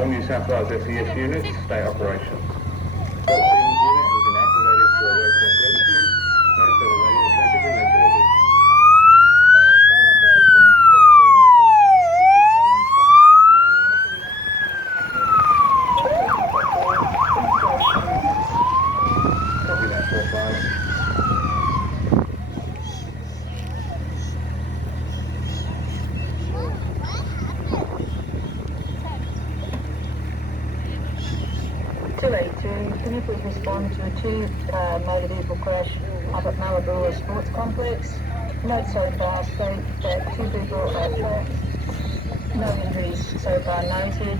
All New South Wales SES units, stay operational. Unit has been activated for RFS rescue. No further radio traffic emergency. Copy that, 4-5. Can you please respond to a two motor vehicle crash up at Malibu Sports Complex? Note so far state that two people are trapped. No injuries so far noted.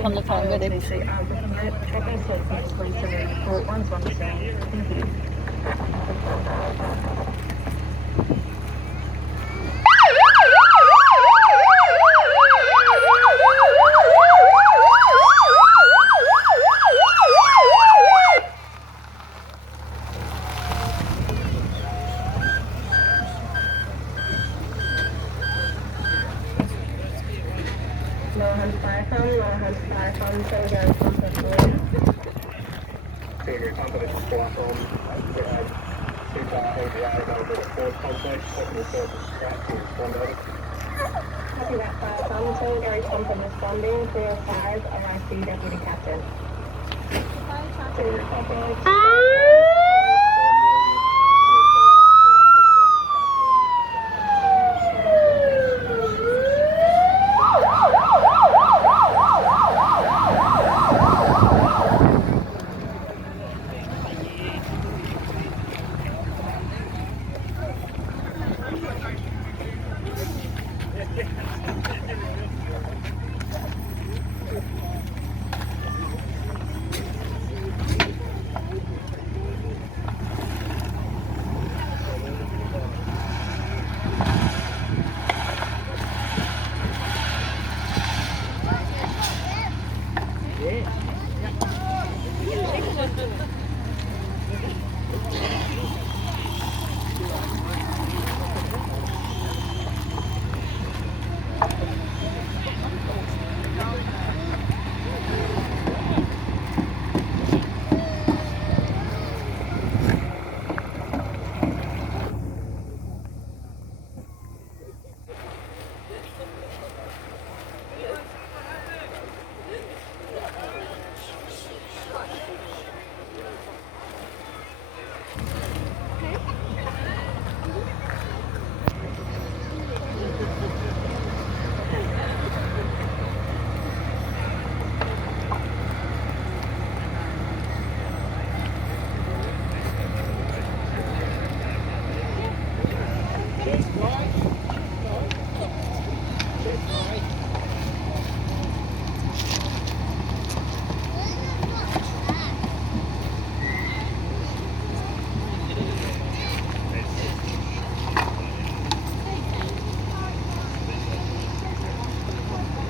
On the phone with him. Tracking sequence, please to the report once on the scene. Thank you. Senior confidence response on two-car ABI over the Ford complex, technical services track to respond over. Copy that, fire phone, secondary confidence responding, 305, RIC Deputy Captain. Senior confidence.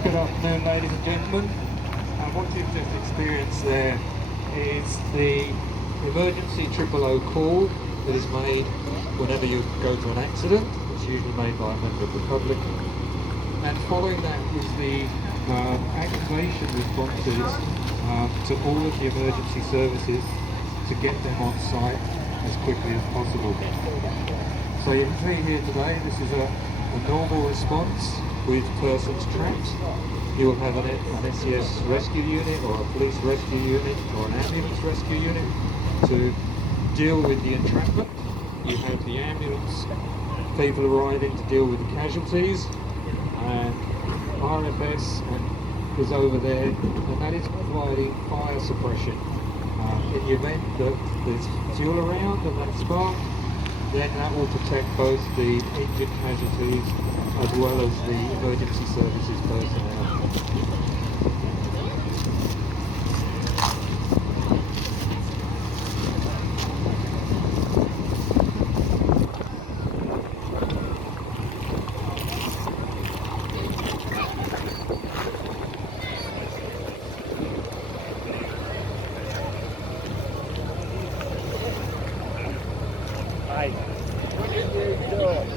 Good afternoon, ladies and gentlemen. What you've just experienced there is the emergency 000 call that is made whenever you go to an accident. It's usually made by a member of the public. And following that is the activation responses to all of the emergency services to get them on site as quickly as possible. So you can see here today, this is a normal response with persons trapped. You will have an SES rescue unit or a police rescue unit or an ambulance rescue unit to deal with the entrapment. You have the ambulance people arriving to deal with the casualties, and RFS is over there, and that is providing fire suppression. In the event that there's fuel around and that spark, then that will protect both the injured casualties as well as the emergency services personnel. What are you doing?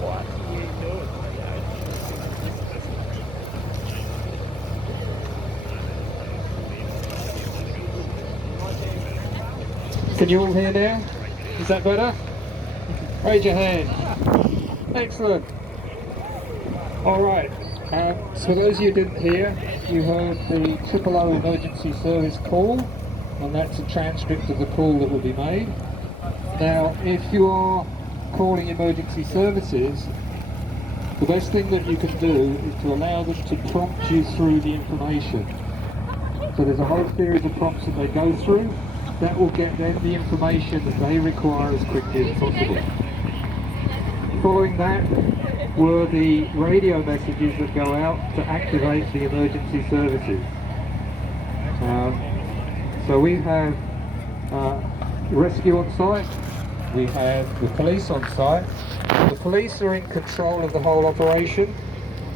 What are you doing? Can you all hear now? Is that better? Raise your hand. Excellent. All right. So for those of you who didn't hear, you heard the 000 emergency service call, and that's a transcript of the call that will be made. Now, if you are calling emergency services, the best thing that you can do is to allow them to prompt you through the information. So there's a whole series of prompts that they go through that will get them the information that they require as quickly as possible. Following that were the radio messages that go out to activate the emergency services. So we have rescue on site, we have the police on site. The police are in control of the whole operation,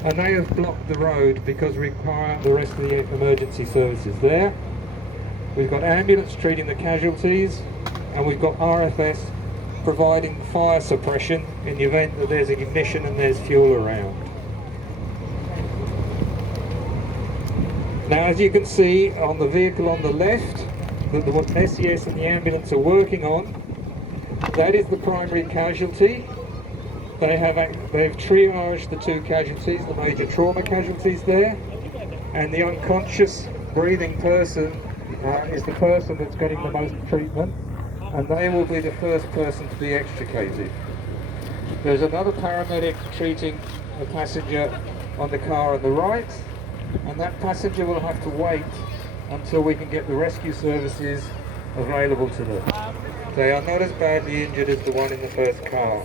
and they have blocked the road because we require the rest of the emergency services there. We've got ambulance treating the casualties, and we've got RFS providing fire suppression in the event that there's ignition and there's fuel around. Now, as you can see on the vehicle on the left, that what SES and the ambulance are working on, that is the primary casualty. They've triaged the 2 casualties, the major trauma casualties there, and the unconscious breathing person is the person that's getting the most treatment, and they will be the first person to be extricated. There's another paramedic treating a passenger on the car on the right, and that passenger will have to wait until we can get the rescue services available to them. They are not as badly injured as the one in the first car.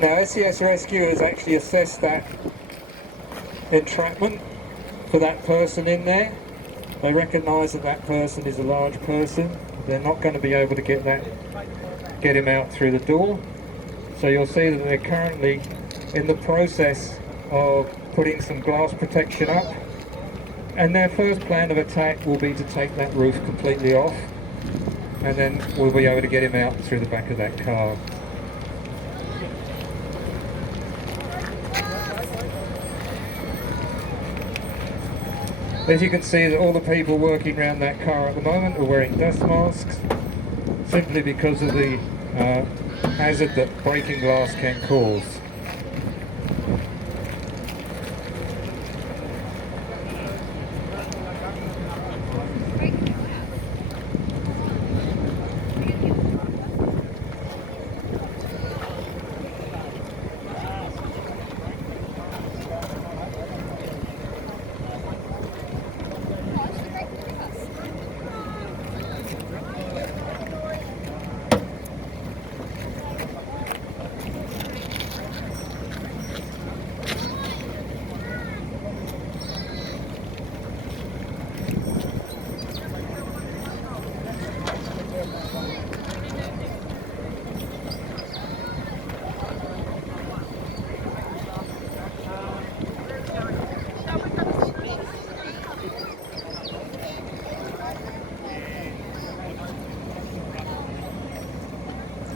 Now, SES Rescue has actually assessed that entrapment for that person in there. They recognise that that person is a large person. They're not going to be able to get him out through the door. So you'll see that they're currently in the process of putting some glass protection up. And their first plan of attack will be to take that roof completely off, and then we'll be able to get him out through the back of that car. As you can see, that all the people working around that car at the moment are wearing dust masks, simply because of the hazard that breaking glass can cause.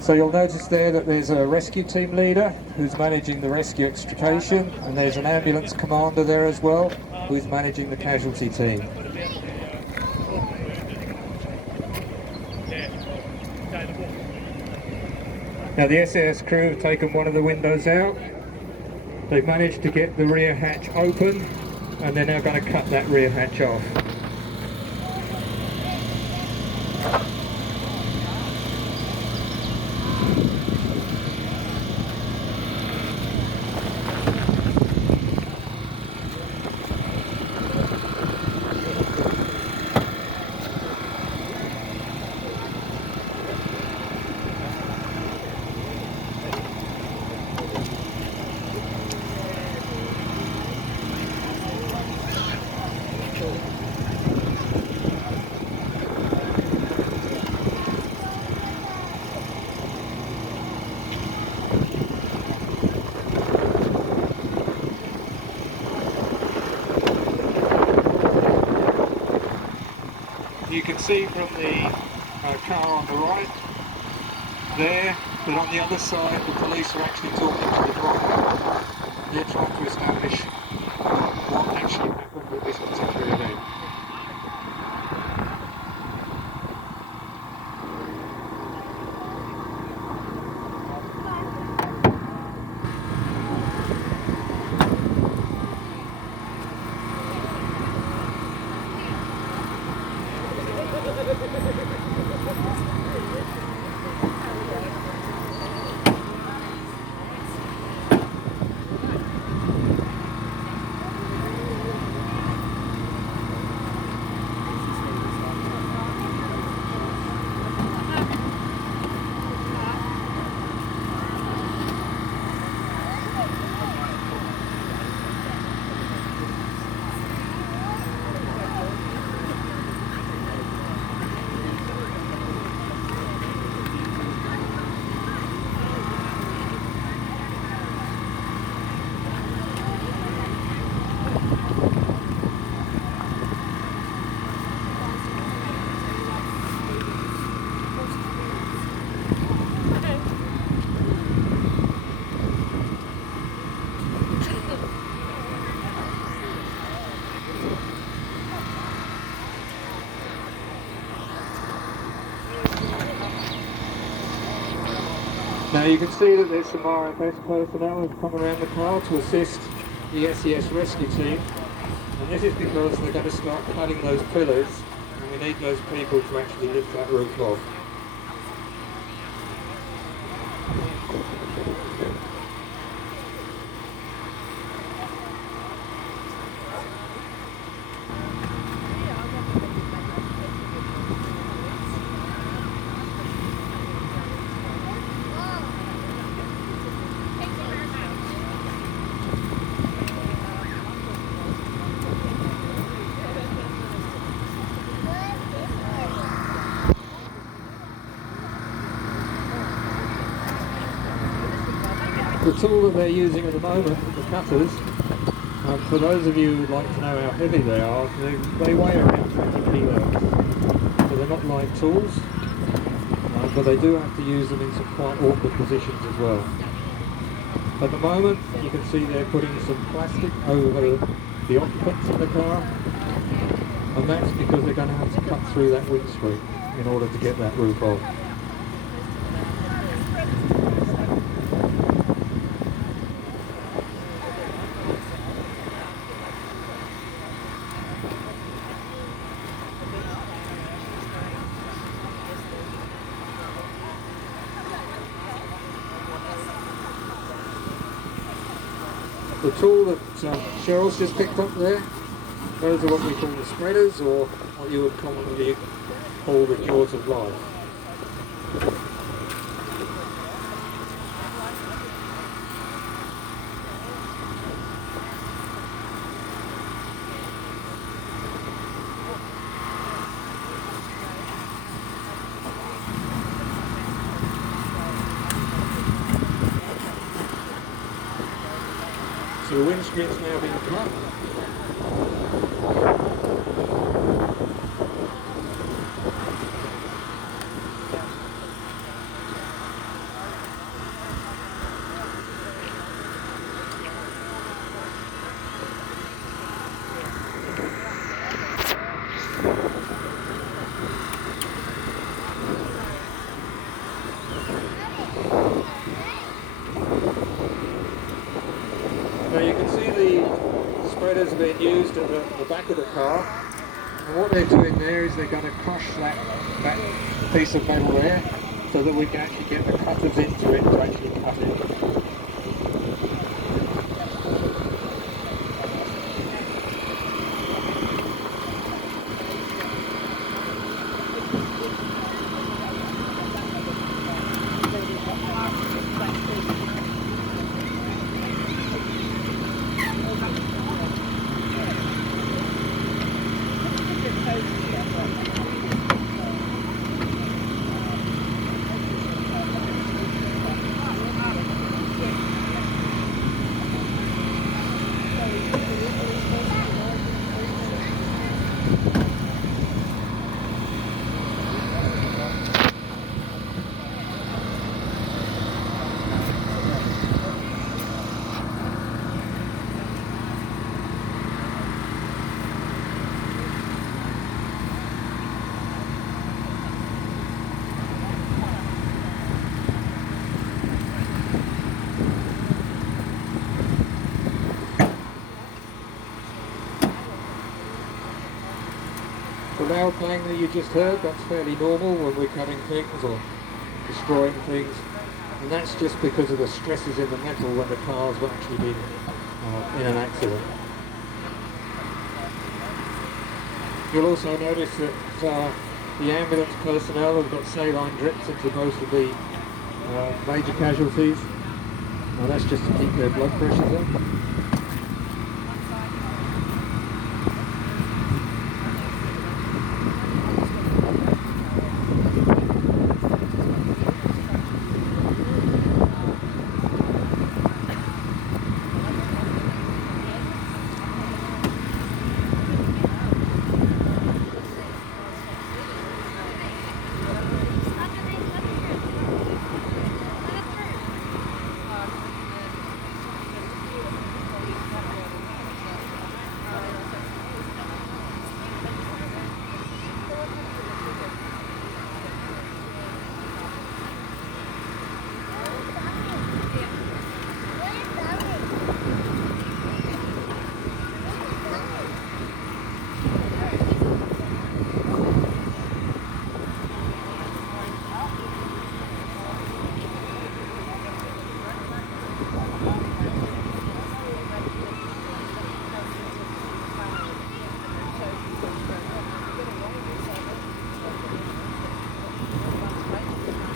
So you'll notice there that there's a rescue team leader who's managing the rescue extrication, and there's an ambulance commander there as well who's managing the casualty team. Now the SES crew have taken one of the windows out. They've managed to get the rear hatch open, and they're now going to cut that rear hatch off. can see from the car on the right there that on the other side the police are actually talking to the driver. They're trying to establish what actually happened at this particular event. Now you can see that there's some RFS personnel who've come around the car to assist the SES rescue team, and this is because they're going to start cutting those pillars and we need those people to actually lift that roof off. The tool that they're using at the moment, the cutters, for those of you who'd like to know how heavy they are, they weigh around 20 kilos. So they're not light tools, but they do have to use them in some quite awkward positions as well. At the moment, you can see they're putting some plastic over the occupants in the car, and that's because they're going to have to cut through that windscreen in order to get that roof off. The tool that Cheryl's just picked up there, those are what we call the spreaders, or what you would commonly call the jaws of life. So the windscreen's now been cut. Now you can see the spreaders are being used at the back of the car, and what they're doing there is they're going to crush that piece of metal there so that we can actually get the cutters into it to actually cut it. loud clang that you just heard, that's fairly normal when we're cutting things or destroying things. And that's just because of the stresses in the metal when the car's actually been in an accident. You'll also notice that the ambulance personnel have got saline drips into most of the major casualties. Now that's just to keep their blood pressures up.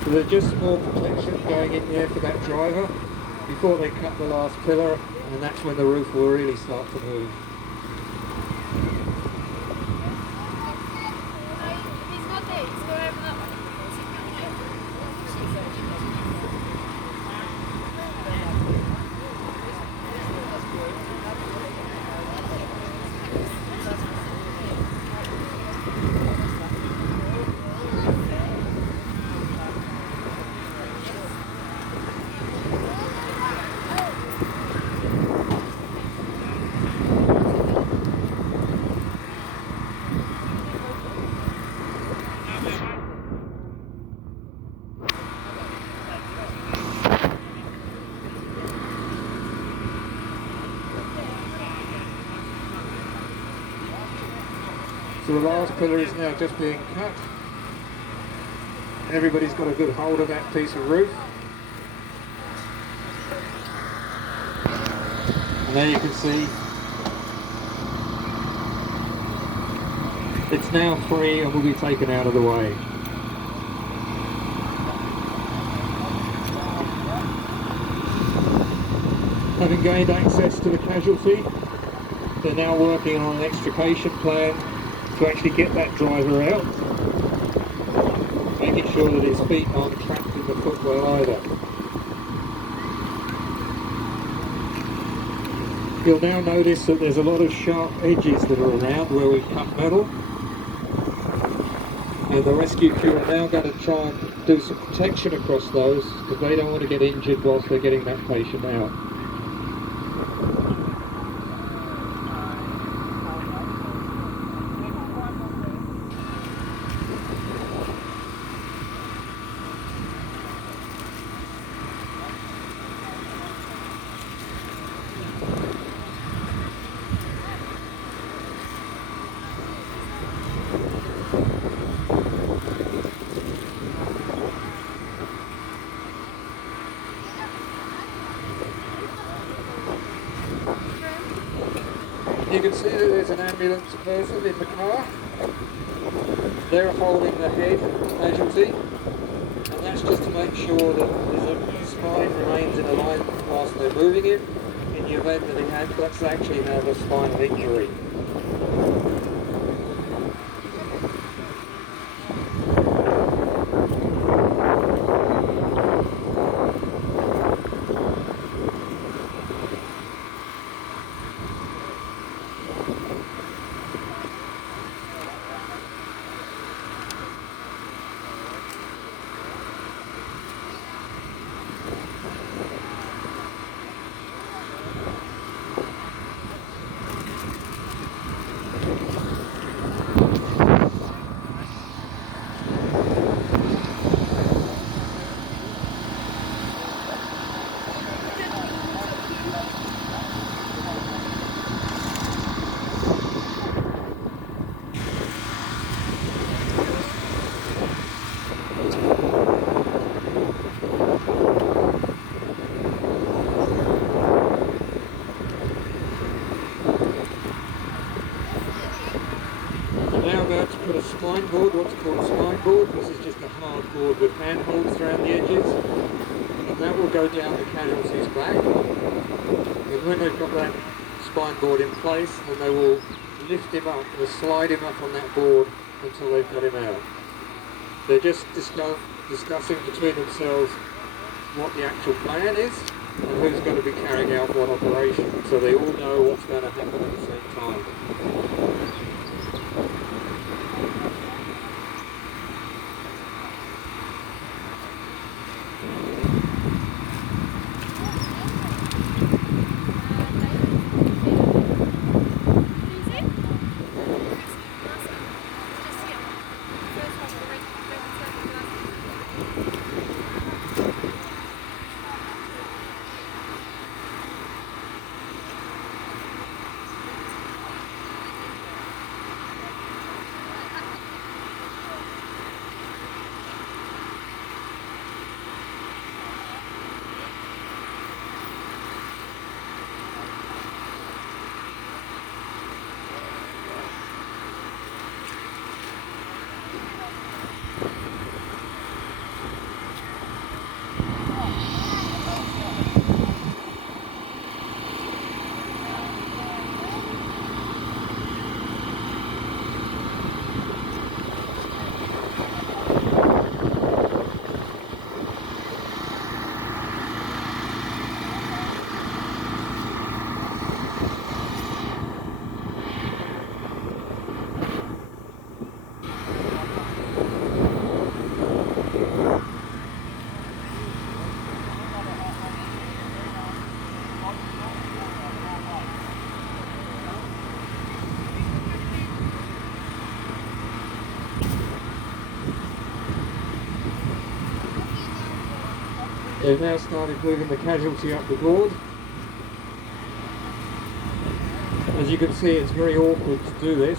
So there's just small protection going in there for that driver before they cut the last pillar, and that's when the roof will really start to move. So the last pillar is now just being cut. Everybody's got a good hold of that piece of roof. And there you can see it's now free and will be taken out of the way. Having gained access to the casualty, they're now working on an extrication plan to actually get that driver out, making sure that his feet aren't trapped in the footwell either. You'll now notice that there's a lot of sharp edges that are around where we've cut metal, and the rescue crew are now going to try and do some protection across those because they don't want to get injured whilst they're getting that patient out. You can see that there's an ambulance person in the car. They're holding the head casualty, and that's just to make sure that the spine remains in alignment whilst they're moving it. In the event that that's actually have a spinal injury. spine board, what's called a spine board. This is just a hard board with handholds around the edges, and that will go down the casualty's back. And when they've got that spine board in place, then they will lift him up and slide him up on that board until they've got him out. They're just discussing between themselves what the actual plan is and who's going to be carrying out what operation, so they all know what's going to happen at the same time. They've now started moving the casualty up the board. As you can see, it's very awkward to do this.